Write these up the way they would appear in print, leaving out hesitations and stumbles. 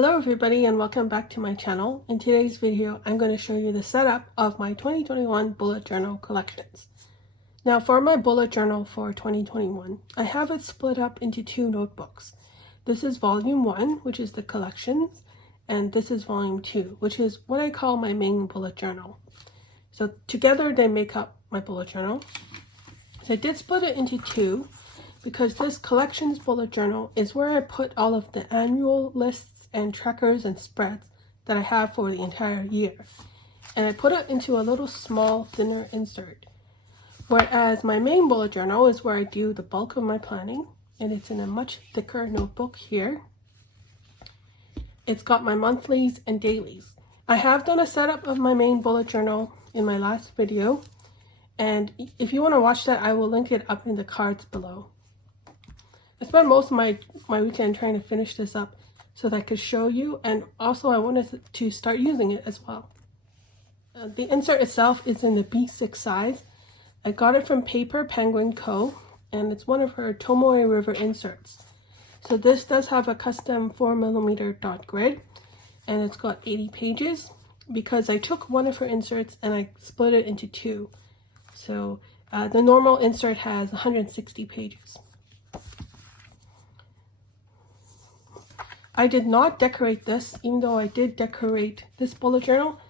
Hello everybody and welcome back to my channel. In today's video, I'm going to show you the setup of my 2021 bullet journal collections. Now for my bullet journal for 2021, I have it split up into two notebooks. This is volume 1, which is the collections, and this is volume 2, which is what I call my main bullet journal. So together they make up my bullet journal. So I did split it into two because this collections bullet journal is where I put all of the annual lists and trackers and spreads that I have for the entire year. And I put it into a little small thinner insert. Whereas my main bullet journal is where I do the bulk of my planning, and it's in a much thicker notebook here. It's got my monthlies and dailies. I have done a setup of my main bullet journal in my last video, and if you want to watch that, I will link it up in the cards below. I spent most of my weekend trying to finish this up so that I could show you, and also I wanted to start using it as well. The insert itself is in the B6 size. I got it from Paper Penguin Co. and it's one of her Tomoe River inserts. So this does have a custom 4mm dot grid, and it's got 80 pages because I took one of her inserts and I split it into two. So the normal insert has 160 pages. I did not decorate this, even though I did decorate this bullet journal,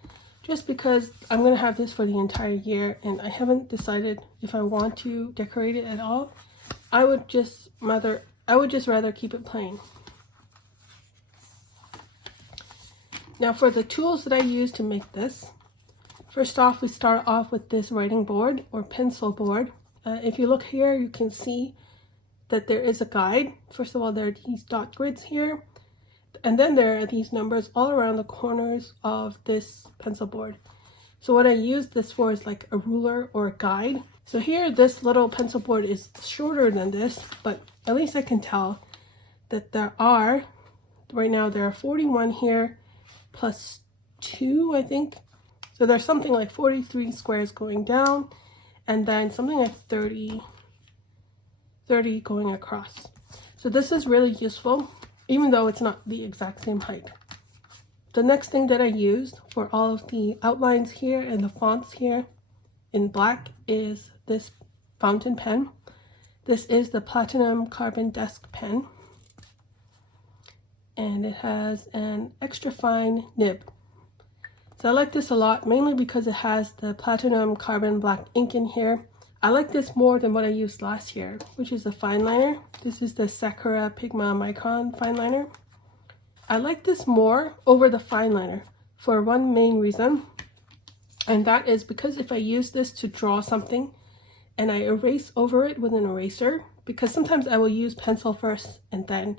just because I'm going to have this for the entire year and I haven't decided if I want to decorate it at all. I would just rather keep it plain. Now for the tools that I use to make this, first off we start off with this writing board or pencil board. If you look here, you can see that there is a guide. First of all, there are these dot grids here. And then there are these numbers all around the corners of this pencil board. So what I use this for is like a ruler or a guide. So here, this little pencil board is shorter than this, but at least I can tell that right now there are 41 here plus 2, I think. So there's something like 43 squares going down and then something like 30 going across. So this is really useful, even though it's not the exact same height. The next thing that I used for all of the outlines here and the fonts here in black is this fountain pen. This is the Platinum Carbon Desk Pen, and it has an extra fine nib. So I like this a lot, mainly because it has the Platinum Carbon Black ink in here. I like this more than what I used last year, which is the fine liner. This is the Sakura Pigma Micron fine liner. I like this more over the fine liner for one main reason, and that is because if I use this to draw something and I erase over it with an eraser, because sometimes I will use pencil first and then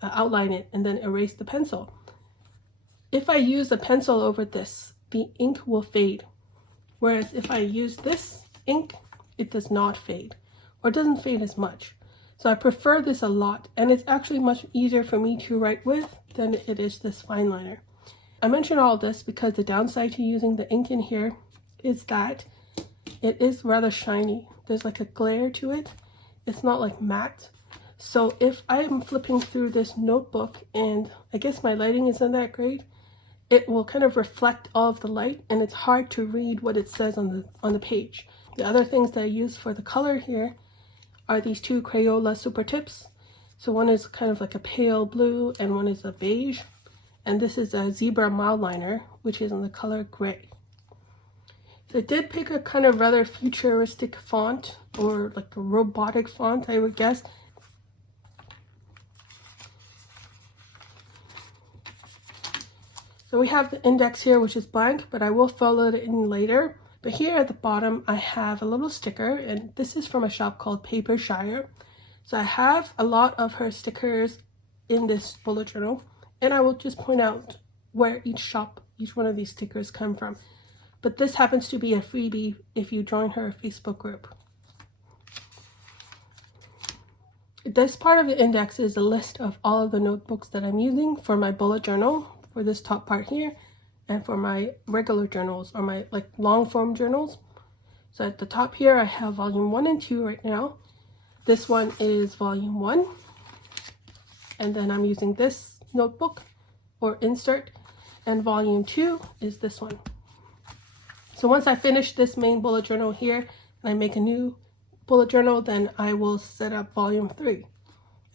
outline it and then erase the pencil. If I use a pencil over this, the ink will fade. Whereas if I use this ink, it does not fade, or doesn't fade as much. So I prefer this a lot, and it's actually much easier for me to write with than it is this fine liner. I mention all this because the downside to using the ink in here is that it is rather shiny. There's like a glare to it. It's not like matte. So if I am flipping through this notebook and I guess my lighting isn't that great, it will kind of reflect all of the light and it's hard to read what it says on the page. The other things that I use for the color here are these two Crayola Super Tips. So one is kind of like a pale blue and one is a beige. And this is a Zebra Mild Liner, which is in the color gray. So I did pick a kind of rather futuristic font, or like a robotic font, I would guess. So we have the index here, which is blank, but I will fill it in later. But here at the bottom, I have a little sticker, and this is from a shop called Papershire. So I have a lot of her stickers in this bullet journal, and I will just point out where each one of these stickers come from. But this happens to be a freebie if you join her Facebook group. This part of the index is a list of all of the notebooks that I'm using for my bullet journal, for this top part here, and for my regular journals or my like long form journals. So at the top here I have volume 1 and 2 right now. This one is volume 1, and then I'm using this notebook or insert, and volume 2 is this one. So once I finish this main bullet journal here and I make a new bullet journal, then I will set up volume 3,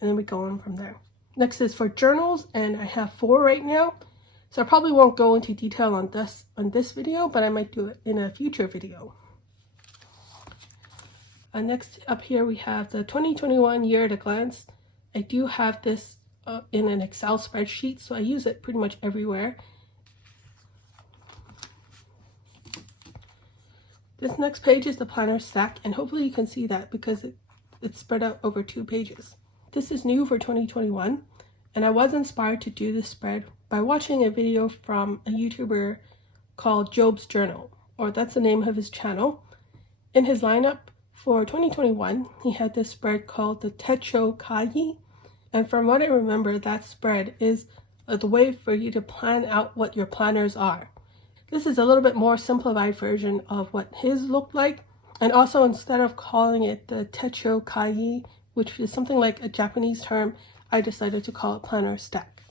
and then we go on from there. Next is for journals, and I have 4 right now. So I probably won't go into detail on this video, but I might do it in a future video. Next up here we have the 2021 year at a glance. I do have this in an Excel spreadsheet, so I use it pretty much everywhere. This next page is the planner stack, and hopefully you can see that because it's spread out over 2 pages. This is new for 2021, and I was inspired to do this spread by watching a video from a YouTuber called Job's Journal, or that's the name of his channel. In his lineup for 2021, he had this spread called the Techo Kayi, and from what I remember, that spread is the way for you to plan out what your planners are. This is a little bit more simplified version of what his looked like, and also instead of calling it the Techo Kayi, which is something like a Japanese term, I decided to call it planner stack.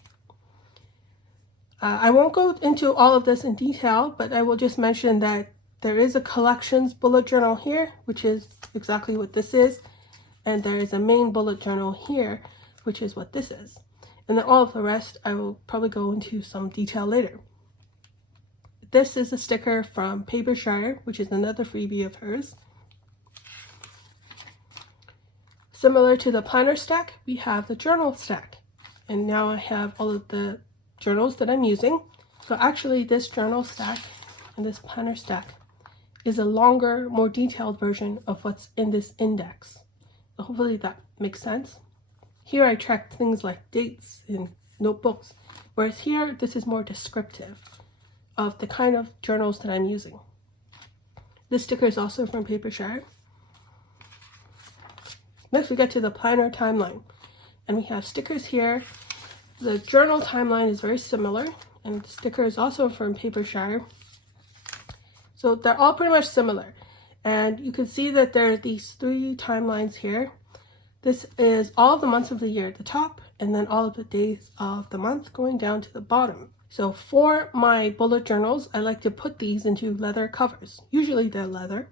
I won't go into all of this in detail, but I will just mention that there is a collections bullet journal here, which is exactly what this is, and there is a main bullet journal here, which is what this is. And then all of the rest I will probably go into some detail later. This is a sticker from Papershire, which is another freebie of hers. Similar to the planner stack, we have the journal stack. And now I have all of the journals that I'm using. So actually this journal stack and this planner stack is a longer, more detailed version of what's in this index. So hopefully that makes sense. Here I track things like dates in notebooks, whereas here this is more descriptive of the kind of journals that I'm using. This sticker is also from Papershire. Next we get to the planner timeline, and we have stickers here. The journal timeline is very similar, and the sticker is also from Papershire. So they're all pretty much similar, and you can see that there are these 3 timelines here. This is all of the months of the year at the top, and then all of the days of the month going down to the bottom. So for my bullet journals, I like to put these into leather covers. Usually they're leather.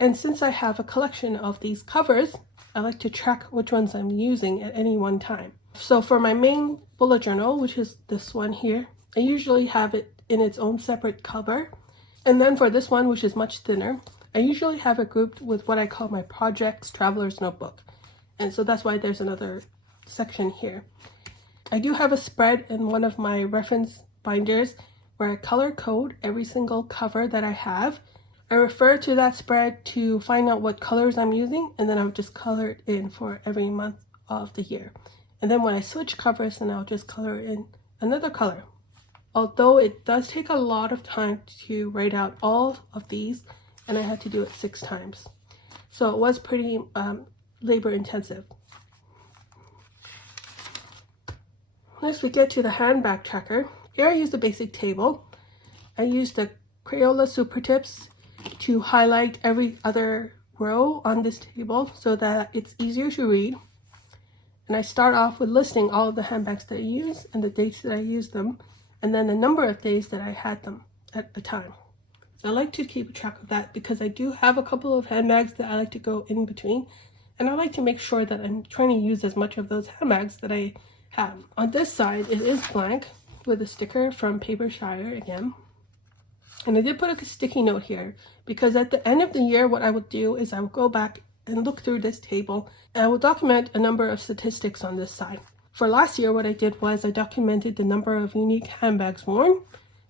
And since I have a collection of these covers, I like to track which ones I'm using at any one time. So for my main bullet journal, which is this one here, I usually have it in its own separate cover. And then for this one, which is much thinner, I usually have it grouped with what I call my projects traveler's notebook. And so that's why there's another section here. I do have a spread in one of my reference binders where I color code every single cover that I have. I refer to that spread to find out what colors I'm using, and then I'll just color it in for every month of the year. And then when I switch covers, then I'll just color in another color. Although it does take a lot of time to write out all of these, and I had to do it 6 times. So it was pretty labor intensive. Next we get to the handbag tracker. Here I use the basic table. I use the Crayola Super Tips to highlight every other row on this table so that it's easier to read. And I start off with listing all of the handbags that I use and the dates that I use them, and then the number of days that I had them at a time. So I like to keep track of that because I do have a couple of handbags that I like to go in between, and I like to make sure that I'm trying to use as much of those handbags that I have. On this side, it is blank with a sticker from Papershire again. And I did put a sticky note here because at the end of the year, what I would do is I would go back and look through this table, and I will document a number of statistics on this side. For last year, what I did was I documented the number of unique handbags worn,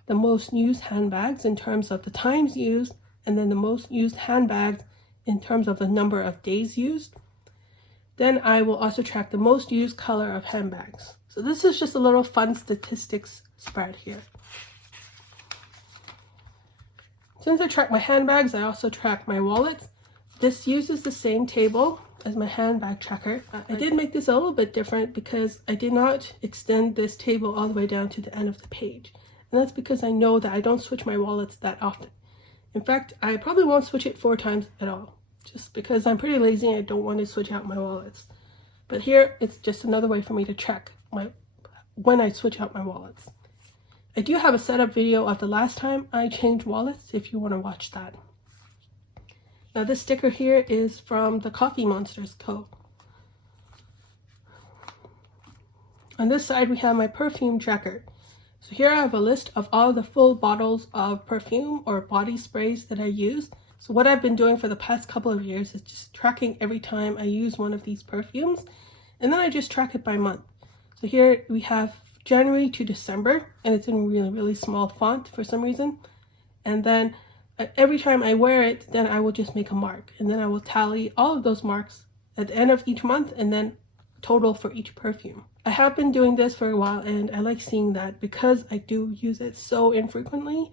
the most used handbags in terms of the times used, and then the most used handbags in terms of the number of days used. Then I will also track the most used color of handbags. So this is just a little fun statistics spread here. Since I track my handbags, I also track my wallets. This uses the same table as my handbag tracker. I did make this a little bit different because I did not extend this table all the way down to the end of the page. And that's because I know that I don't switch my wallets that often. In fact, I probably won't switch it 4 times at all, just because I'm pretty lazy and I don't want to switch out my wallets. But here, it's just another way for me to track when I switch out my wallets. I do have a setup video of the last time I changed wallets if you want to watch that. Now this sticker here is from the Coffee Monsters Co. On this side we have my perfume tracker. So here I have a list of all the full bottles of perfume or body sprays that I use. So what I've been doing for the past couple of years is just tracking every time I use one of these perfumes, and then I just track it by month. So here we have January to December, and it's in really small font for some reason. And then every time I wear it, then I will just make a mark, and then I will tally all of those marks at the end of each month and then total for each perfume. I have been doing this for a while, and I like seeing that because I do use it so infrequently.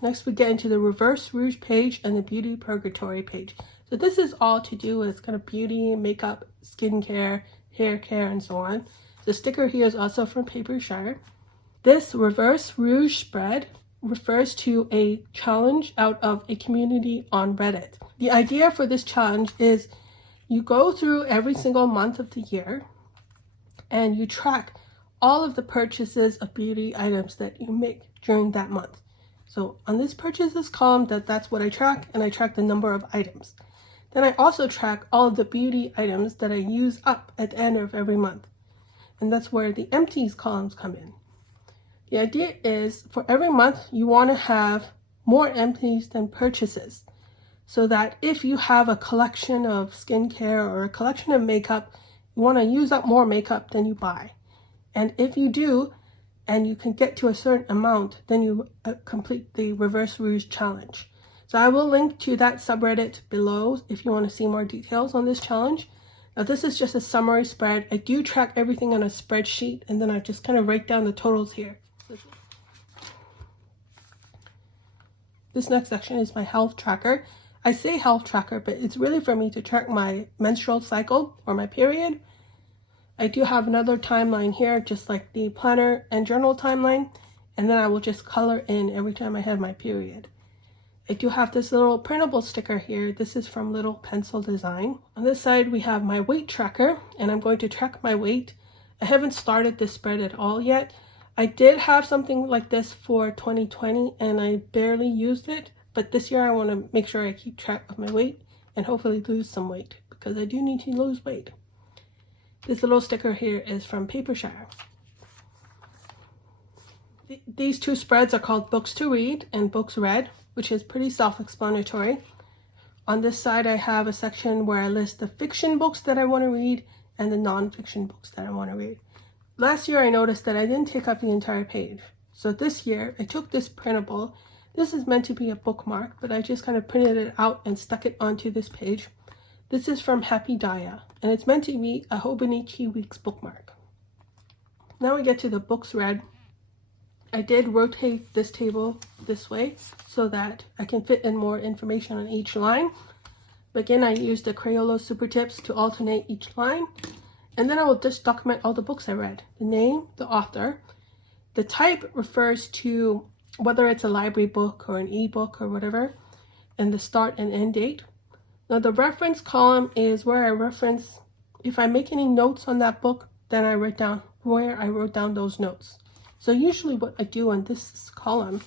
Next we get into the Reverse Rouge page and the Beauty Purgatory page. So this is all to do with kind of beauty, makeup, skincare, hair care, and so on. The sticker here is also from Papershire. This Reverse Rouge spread refers to a challenge out of a community on Reddit. The idea for this challenge is you go through every single month of the year and you track all of the purchases of beauty items that you make during that month. So on this purchases column, that's what I track, and I track the number of items. Then I also track all of the beauty items that I use up at the end of every month. And that's where the empties columns come in. The idea is for every month, you want to have more empties than purchases, so that if you have a collection of skincare or a collection of makeup, you want to use up more makeup than you buy. And if you do, and you can get to a certain amount, then you complete the Reverse Rouge challenge. So I will link to that subreddit below if you want to see more details on this challenge. Now this is just a summary spread. I do track everything on a spreadsheet, and then I just kind of write down the totals here. This next section is my health tracker. I say health tracker, but it's really for me to track my menstrual cycle or my period. I do have another timeline here, just like the planner and journal timeline, and then I will just color in every time I have my period. I do have this little printable sticker here. This is from Little Pencil Design. On this side, we have my weight tracker, and I'm going to track my weight. I haven't started this spread at all yet. I did have something like this for 2020, and I barely used it, but this year I want to make sure I keep track of my weight and hopefully lose some weight, because I do need to lose weight. This little sticker here is from Papershire. These two spreads are called Books to Read and Books Read, which is pretty self-explanatory. On this side, I have a section where I list the fiction books that I want to read and the non-fiction books that I want to read. Last year, I noticed that I didn't take up the entire page. So this year, I took this printable. This is meant to be a bookmark, but I just kind of printed it out and stuck it onto this page. This is from Happy Daya, and it's meant to be a Hobonichi Weeks bookmark. Now we get to the Books Read. I did rotate this table this way so that I can fit in more information on each line. But again, I used the Crayola Super Tips to alternate each line. And then I will just document all the books I read. The name, the author. The type refers to whether it's a library book or an ebook or whatever. And the start and end date. Now the reference column is where I reference, if I make any notes on that book, then I write down where I wrote down those notes. So usually what I do on this column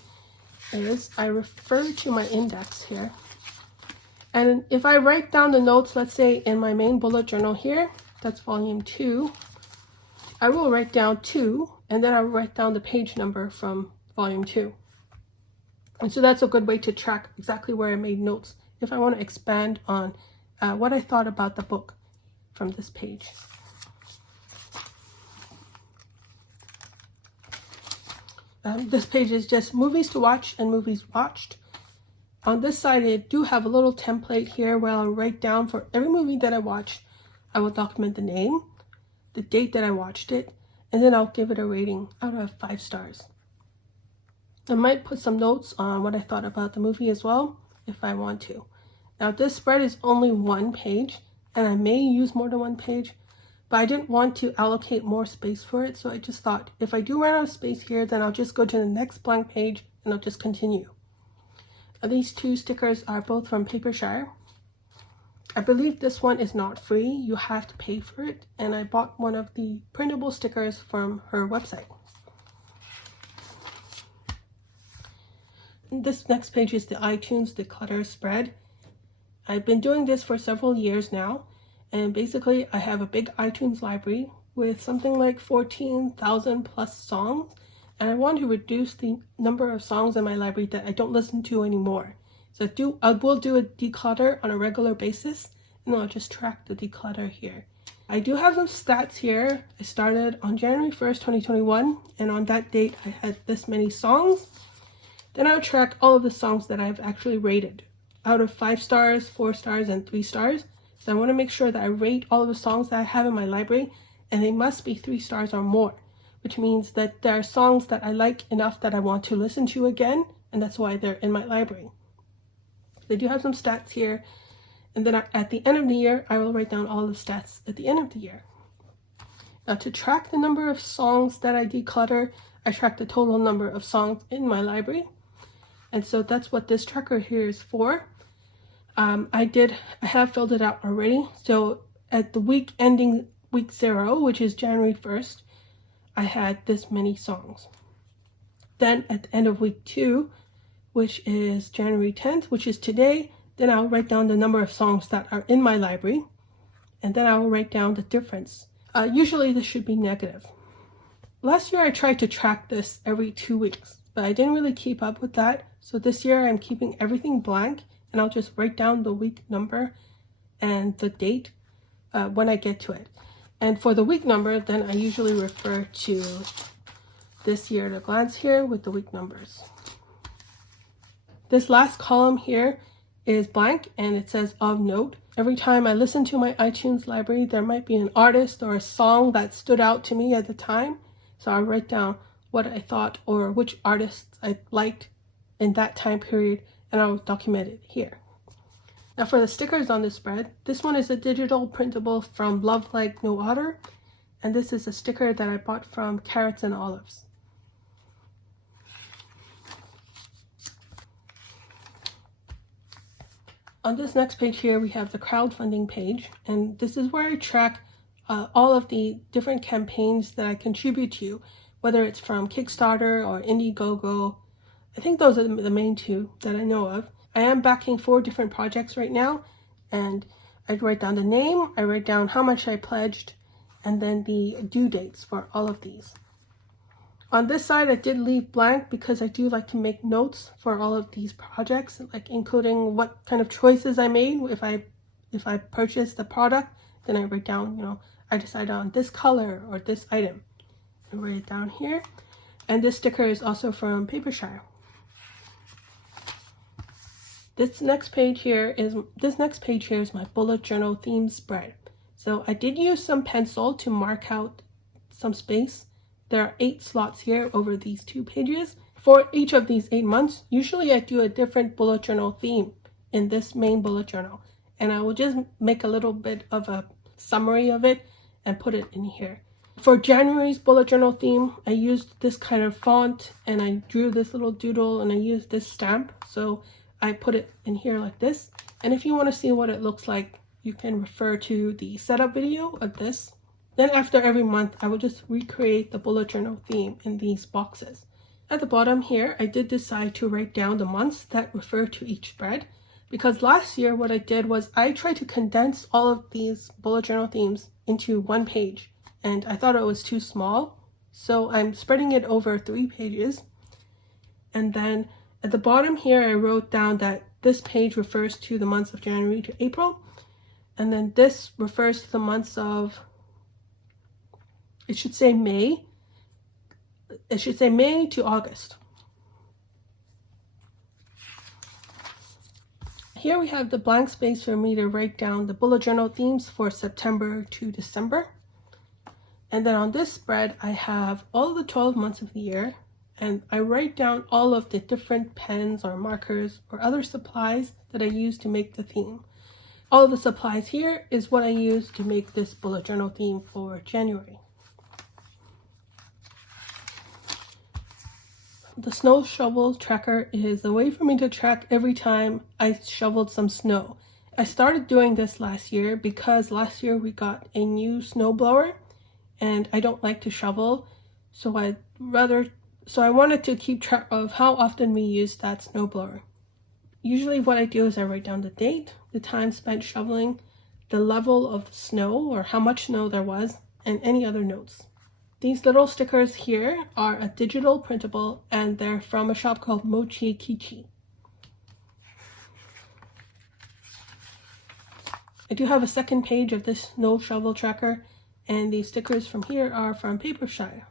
is I refer to my index here. And if I write down the notes, let's say in my main bullet journal here, that's volume 2, I will write down 2, and then I'll write down the page number from volume 2. And so that's a good way to track exactly where I made notes if I want to expand on what I thought about the book from this page. This page is just movies to watch and movies watched. On this side, I do have a little template here where I'll write down for every movie that I watch. I will document the name, the date that I watched it, and then I'll give it a rating out of 5 stars. I might put some notes on what I thought about the movie as well, if I want to. Now this spread is only 1 page, and I may use more than 1 page, but I didn't want to allocate more space for it, so I just thought if I do run out of space here, then I'll just go to the next blank page and I'll just continue. Now, these 2 stickers are both from Papershire. I believe this one is not free. You have to pay for it. And I bought one of the printable stickers from her website. This next page is the iTunes declutter spread. I've been doing this for several years now. And basically, I have a big iTunes library with something like 14,000 plus songs. And I want to reduce the number of songs in my library that I don't listen to anymore. So I will do a declutter on a regular basis, and I'll just track the declutter here. I do have some stats here. I started on January 1st, 2021, and on that date, I had this many songs. Then I'll track all of the songs that I've actually rated out of 5 stars, 4 stars, and 3 stars. So I want to make sure that I rate all of the songs that I have in my library, and they must be 3 stars or more, which means that there are songs that I like enough that I want to listen to again, and that's why they're in my library. They do have some stats here, and then at the end of the year, I will write down all the stats at the end of the year. Now, to track the number of songs that I declutter, I track the total number of songs in my library, and so that's what this tracker here is for. I have filled it out already. So at the week ending week 0, which is January 1st, I had this many songs. Then at the end of week 2, which is January 10th, which is today, then I'll write down the number of songs that are in my library, and then I will write down the difference. Usually this should be negative. Last year I tried to track this every 2 weeks, but I didn't really keep up with that. So this year I'm keeping everything blank, and I'll just write down the week number and the date when I get to it. And for the week number, then I usually refer to this year at a glance here with the week numbers. This last column here is blank, and it says of note. Every time I listen to my iTunes library, there might be an artist or a song that stood out to me at the time. So I write down what I thought or which artists I liked in that time period, and I'll document it here. Now for the stickers on this spread, this one is a digital printable from Love Like No Other, and this is a sticker that I bought from Carrots and Olives. On this next page here, we have the crowdfunding page, and this is where I track all of the different campaigns that I contribute to, whether it's from Kickstarter or Indiegogo. I think those are the main 2 that I know of. I am backing 4 different projects right now, and I write down the name, I write down how much I pledged, and then the due dates for all of these. On this side, I did leave blank because I do like to make notes for all of these projects, like including what kind of choices I made. If I purchased the product, then I write down, I decided on this color or this item. I write it down here. And this sticker is also from Papershire. This next page here is my bullet journal theme spread. So I did use some pencil to mark out some space. There are 8 slots here over these 2 pages. For each of these 8 months, usually I do a different bullet journal theme in this main bullet journal. And I will just make a little bit of a summary of it and put it in here. For January's bullet journal theme, I used this kind of font, and I drew this little doodle, and I used this stamp. So I put it in here like this. And if you want to see what it looks like, you can refer to the setup video of this. Then after every month, I would just recreate the bullet journal theme in these boxes. At the bottom here, I did decide to write down the months that refer to each spread, because last year what I did was I tried to condense all of these bullet journal themes into 1 page, and I thought it was too small. So I'm spreading it over 3 pages. And then at the bottom here, I wrote down that this page refers to the months of January to April. And then this refers to the months of, it should say May to August. Here we have the blank space for me to write down the bullet journal themes for September to December. And then on this spread, I have all the 12 months of the year, and I write down all of the different pens or markers or other supplies that I use to make the theme. All of the supplies here is what I use to make this bullet journal theme for January. The snow shovel tracker is a way for me to track every time I shoveled some snow. I started doing this last year because last year we got a new snowblower and I don't like to shovel, so I wanted to keep track of how often we use that snowblower. Usually what I do is I write down the date, the time spent shoveling, the level of the snow or how much snow there was, and any other notes. These little stickers here are a digital printable and they're from a shop called Mochi Kichi. I do have a second page of this snow shovel tracker, and the stickers from here are from Papershire.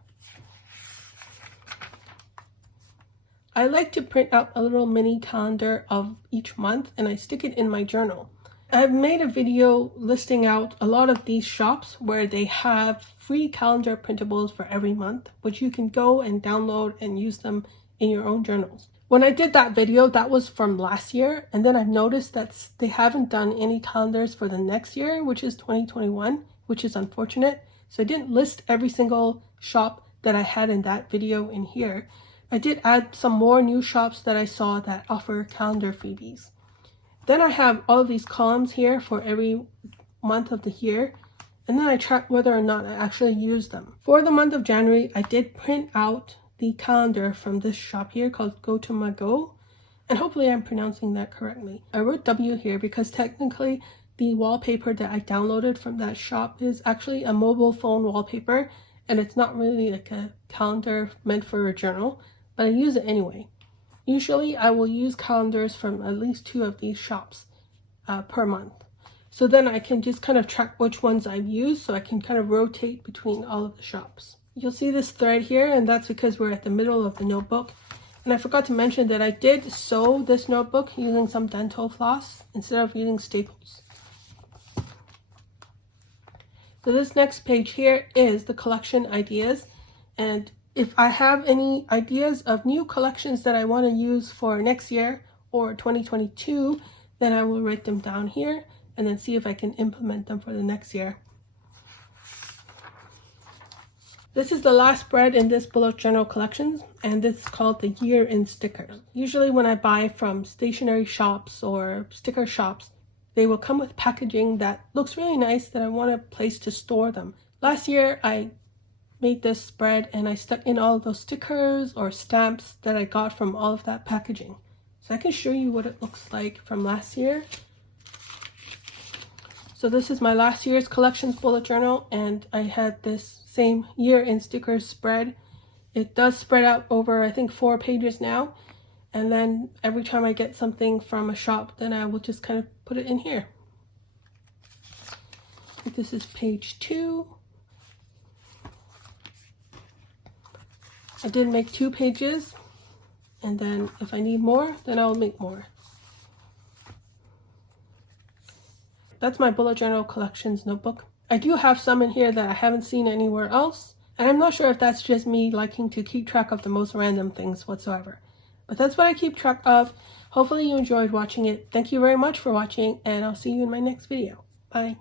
I like to print out a little mini calendar of each month and I stick it in my journal. I've made a video listing out a lot of these shops where they have free calendar printables for every month, which you can go and download and use them in your own journals. When I did that video, that was from last year, and then I've noticed that they haven't done any calendars for the next year, which is 2021, which is unfortunate. So I didn't list every single shop that I had in that video in here. I did add some more new shops that I saw that offer calendar freebies. Then I have all of these columns here for every month of the year, and then I track whether or not I actually use them. For the month of January, I did print out the calendar from this shop here called Go to My Go, and hopefully I'm pronouncing that correctly. I wrote W here because technically the wallpaper that I downloaded from that shop is actually a mobile phone wallpaper, and it's not really like a calendar meant for a journal, but I use it anyway. Usually I will use calendars from at least 2 of these shops per month. So then I can just kind of track which ones I've used, so I can kind of rotate between all of the shops. You'll see this thread here, and that's because we're at the middle of the notebook. And I forgot to mention that I did sew this notebook using some dental floss instead of using staples. So this next page here is the collection ideas, and if I have any ideas of new collections that I want to use for next year or 2022, then I will write them down here and then see if I can implement them for the next year. This is the last spread in this bullet journal collections, and this is called the year-end stickers. Usually when I buy from stationery shops or sticker shops, they will come with packaging that looks really nice that I want a place to store them. Last year I made this spread and I stuck in all of those stickers or stamps that I got from all of that packaging. So I can show you what it looks like from last year. So this is my last year's collections bullet journal, and I had this same year-end stickers spread. It does spread out over I think 4 pages now, and then every time I get something from a shop, then I will just kind of put it in here. This is page 2. I did make 2 pages, and then if I need more, then I'll make more. That's my bullet journal collections notebook. I do have some in here that I haven't seen anywhere else, and I'm not sure if that's just me liking to keep track of the most random things whatsoever. But that's what I keep track of. Hopefully you enjoyed watching it. Thank you very much for watching, and I'll see you in my next video. Bye.